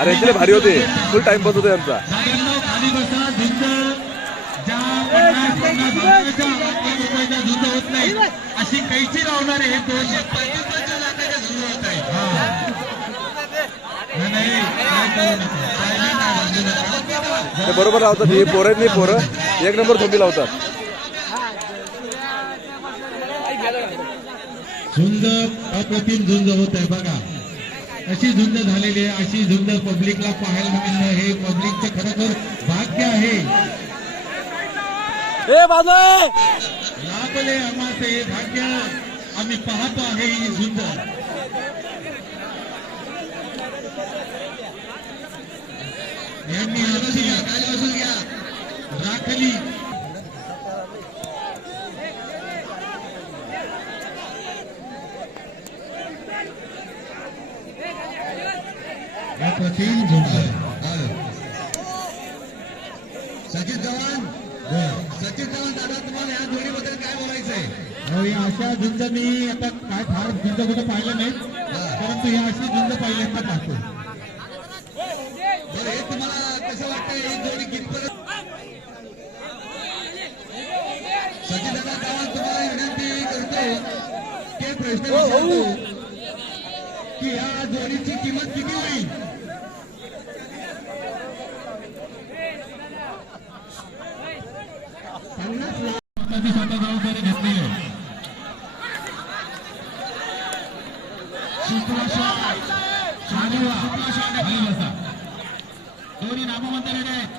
अरे इतने भारी होते फुल टाइम पास होते आमचा अशी कैची लावणार आहे 235 लाखाच्या झुंज होत आहे. ते बरोबर लावतात ही पोरं नाही पोरं एक नंबर झोंबी लावतात. झुंज अप्रतिम झुंज होत आहे बघा. अशी झुंज झालेली आहे. अशी झुंज पब्लिकला पाहायला मिळणं हे पब्लिकचं खरोखर भाग्य आहे. लाभले आम्हाला हे भाग्य. आम्ही पाहतो आहे ही झुंज. यांनी राखली अप्रतिम झुंज. सचिन चव्हाण दादा तुम्हाला या जोडीबद्दल काय बोलायचंय? अशा झुंज मी आता काय फार झुंज कुठं पाहिलं नाही परंतु या अशी झुंज पहिल्यांदा पाहतो. हे तुम्हाला कसं वाटतं ही जोडी कितपर्यंत? सचिन दादा चव्हाण तुम्हाला विनंती करतो की प्रश्न विचारतो की या जोडीची किंमत किती होईल? स्वतः जबाबदारी घेतली आहे. दोन्ही नामवंत रेडे आहेत.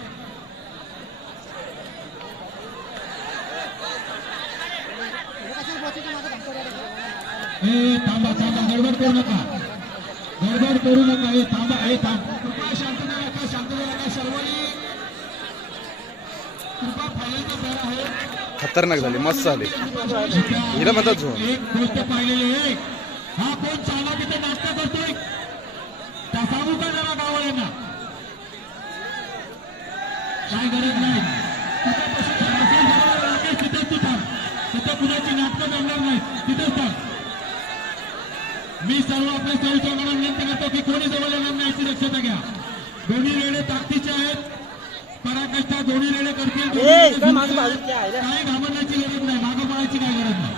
थांबा गडबड करू नका हे थांबा शांतता राखा सर्वांनी कृपा फायनलचा फेरा आहे. खतरनाक झाली मस्त झाली हिला म्हणतात झोन. एक गोष्ट पाहिलेली आहे. हा कोण चाला तिथे नाश्ता करतोय त्या सांगू का जरा गावाला काय गरज नाही. तिथेच तू थांब. तिथे कुणाची नाटकं जमणार नाही. तिथेच थांब. मी सर्व आपल्या सहयोगांना विनंती करतो की कोणी जवळ येणार नाही याची दक्षता घ्या. दोन्ही रेडे ताकदीचे आहेत. पराकाष्ठा दोन्ही रेडे करतील. काही घाबरण्याची गरज नाही. मागं पळायची काही गरज नाही.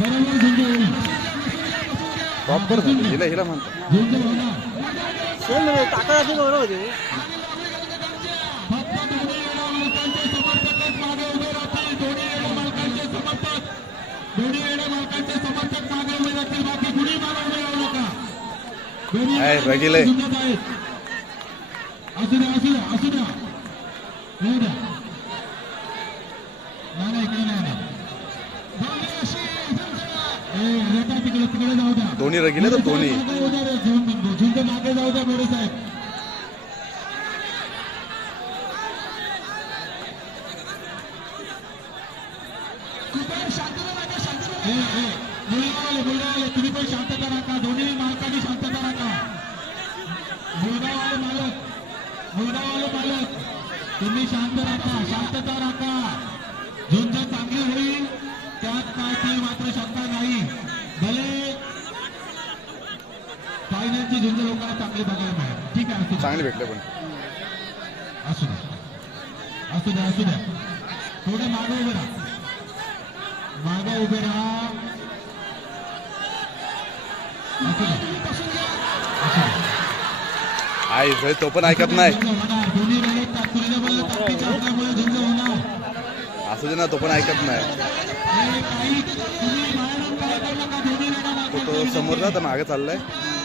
बरोबर झुंज होईल. प्रॉपर हिला म्हणतात झुंज होणार. ताकद बरोबर होती. फक्त दोन्ही रेडा मालकांचे समर्थकच मागे उभे राहतील. दोन्ही रेडा मालकांचे समर्थक मागे उभे राहतील. बाकी कुणी मागे उभे राहू नका. दोन्ही रगीले झुंजत आहेत. असू द्या येऊ द्या. नाही इकडे नाही तिकडे जाऊ द्या. दोन्ही रगीले तर दोन्ही झुंज मागे जाऊ द्या मोरे साहेब. मुलगावाले तुम्ही पण शांतता राखा. दोन्ही मालकांनी शांतता राखा. मुलगावाले मालक तुम्ही शांतता राखा. झुंज चांगली होईल त्यात काय ती मात्र शंका नाही. भले फायनलची झुंज लोकांना चांगली बघायला मिळेल. ठीक आहे चांगले भेटले पण असू द्या. थोडे मागे उभे राहा. आई तो पण ऐकत नाही. असू दे ना तो पण ऐकत नाही. तो समोर ना मागे चाललाय.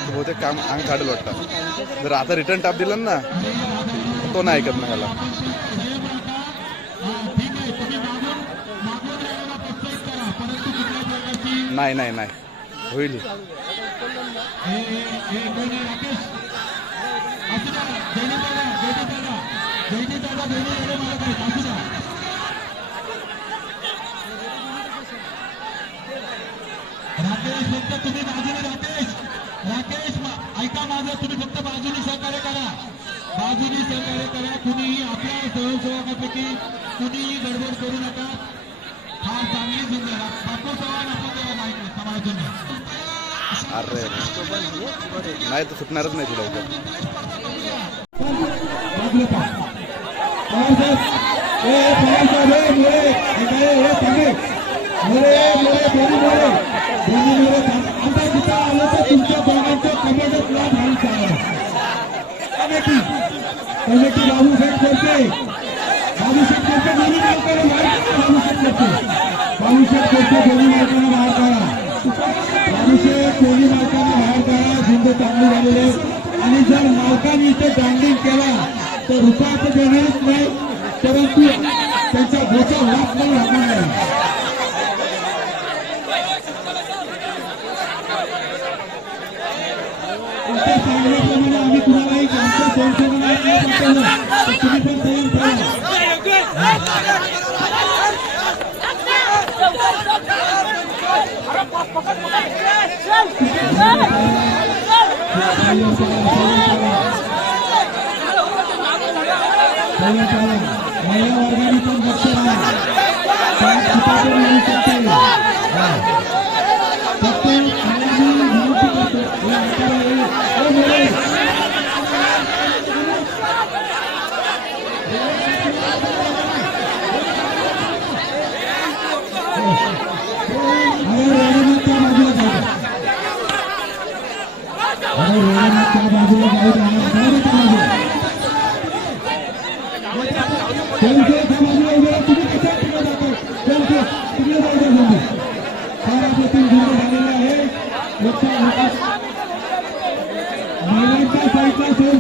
बहुतेक काम अंग काढेल वाटतं. जर आता रिटर्न टाप दिला ना तो नाही ऐकत ना त्याला. नाही होईल. राकेश फक्त तुम्ही बाजूने राकेश ऐका माझं. तुम्ही फक्त बाजूने सहकार्य करा. कुणीही आपल्या सहयोगापैकी कुणीही गडबड करू नका. पळायचं नाही. अरे नाही तर सुटणारच नाही तुला लवकर. बाजूला पहा. पवार साहेब, पवार साहेब, आता तिथं आलं तर तुमच्या दोघांचं कमेंटच लाभ घालून चालणार. कमिटी बाबूसाहेब करते, बाबूसाहेब करते दोन्ही मालकाला बाहेर काढा. बाबूसाहेब करते दोन्ही मालकाला बाहेर काढा. बाबूसाहेब दोन्ही मालकाला बाहेर काढा. झुंड चांगली झालेले आणि जर मालकाने इथे डांडिंग केला तर रुपया तर देणारच नाही, परंतु त्यांचा घोचा वाद नाही होणार नाही. तुमच्या सांगण्याप्रमाणे आम्ही कुणालाही आमच्या संशोधन तुम्ही पण तयार करा. महिला वर्गाने पण लक्ष राहा. फक्त विनंती करतो. बाजूला महिलांच्या साईडला सोय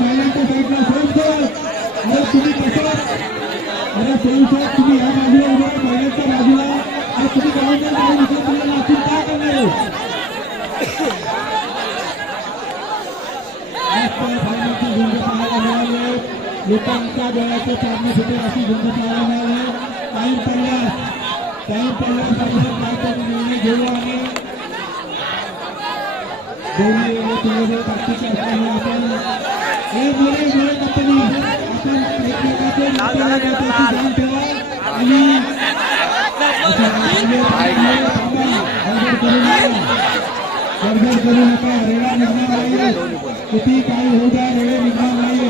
महिलांच्या साईडला सोय अरे तुम्ही कसं अरे सोयीसाहेब तुम्ही ह्या बाजूला उभे महिलांच्या बाजूला अरे तुम्ही गव्हर्नमेंट जाऊन इथे तुम्हाला असून काय करणार फायनाचे झुंज पाहायला मिळाले. लोकांच्या डोळ्याच्या चालण्यासाठी अशी झुंज पाहायला मिळाले. टाईम पडल्यास काहीतरी निर्णय घेऊ आणि दोन्ही तुझे ताकदीचे असल्यामुळे आपण हे मोरे कंपनी आपण एकमेकाचे जाण ठेवा आणि गडबड करू नका. रेडा निघणार नाही, किती काही होऊ द्या, रेडे निघणार नाही.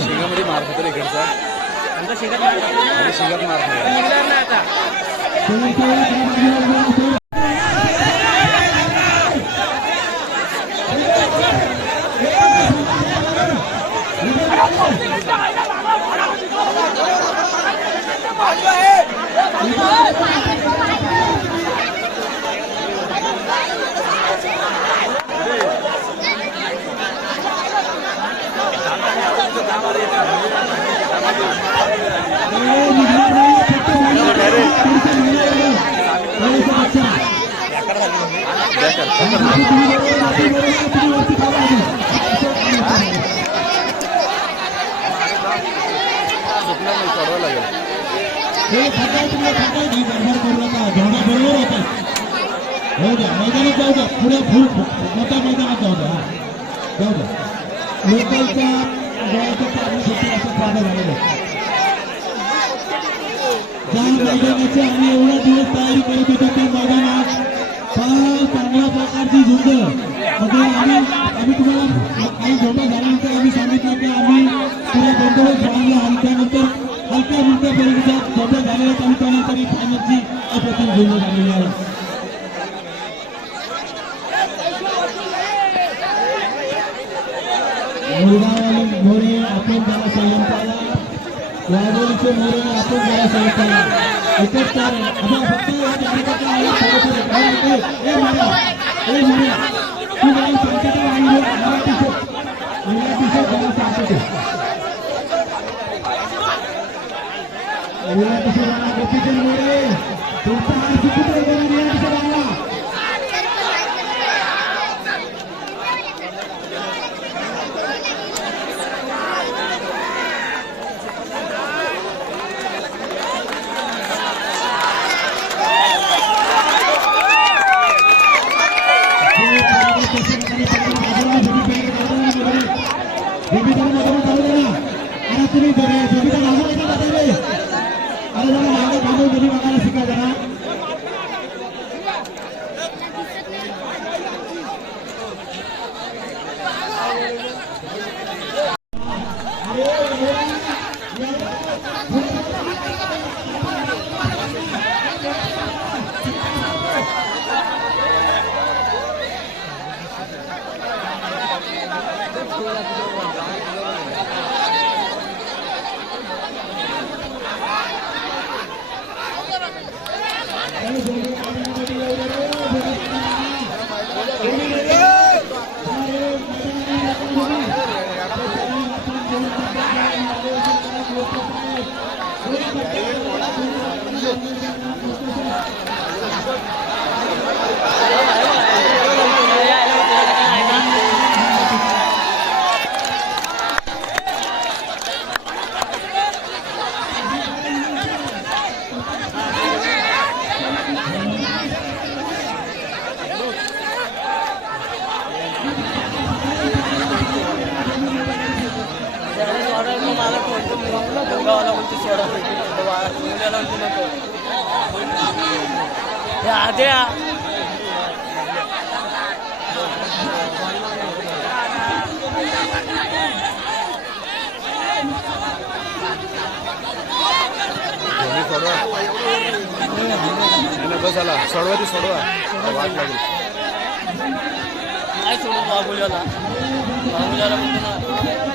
शिंगामध्ये मार होतो इकडचा शिंगात मार मैदानात जाऊ द्या, पुढे मोठ्या मैदानात जाऊ द्या. लोकलच्या असं फायदा झालेला आहे. ज्या मैदानाची आम्ही एवढा दिवस तयारी करत होतो त्या मैदानात फार चांगल्या प्रकारची झुंज म्हणजे आम्ही तुम्हाला काही झोपा झाल्यानंतर आम्ही सांगितलं की आम्ही पुरा बंदोबस्त झाला आणि त्यानंतर हलक्या मिनिटापर्यंत झोपा झालेल्या आणि त्यानंतर फायनलची अप्रतिम झुंज झालेली आहे. मुरगाववाले मोरे आपण त्याला संयम पाला, वाघोलीचे मोरे आपण त्याला संयम पाला. एकच चार आता फक्त तू मला सांगते तर मराठी त्याला सांगते गोपीचंद मोरे तुमचा हा सुपुत्र राहिला. नाही इथे रे तुम्ही मागून येता का रे अरे जरा मागे थांबून घरी बघायला शिका जरा मला गंगावाला बोलतो सोडा पुण्याला म्हणतो नको आद्या बस आला सोडवा ती सोडवा वाट लागेल काय सोडू बाबुल्याला बाबुल्याला म्हणतो ना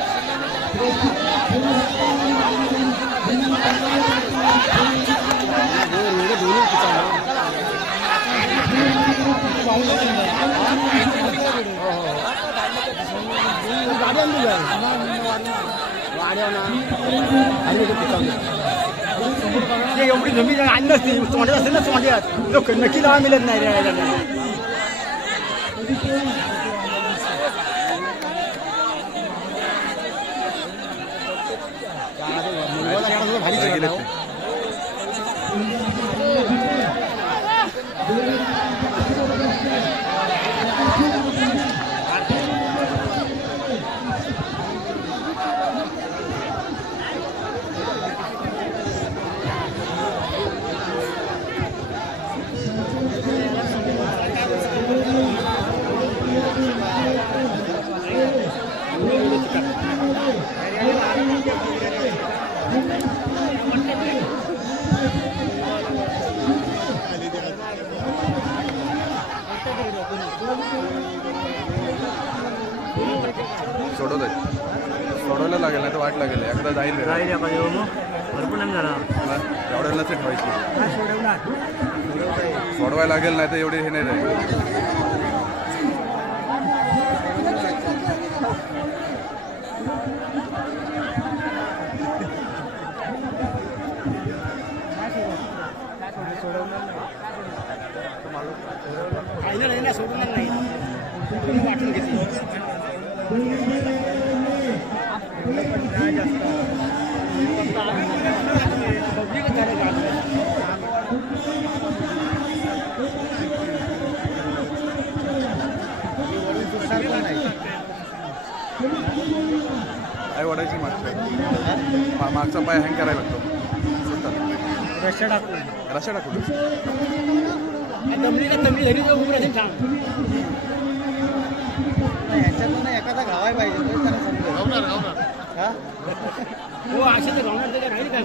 एवढी जमीन आणि नसती तोंड्यात असेल ना तोंड्यात नक्की लावा मिळत नाही रे सोडवायला लागेल नाही तर वाट लागेल एकदा जाईल भरपूर नाही झाला एवढ्यालाच ठेवायची सोडवायला लागेल नाही तर एवढे हे नाही राहील सोडून नाही वाटून घेतली आई ओढायची मागचा पाय हँग करायला लागतो रस्ता टाकून रस्ता टाकून तमलीला तमली घरी जाऊन उभं राहतील छान ह्याच्यातून एखादा घावाय पाहिजे हो असे तर घावणार त्याच्या राहील काय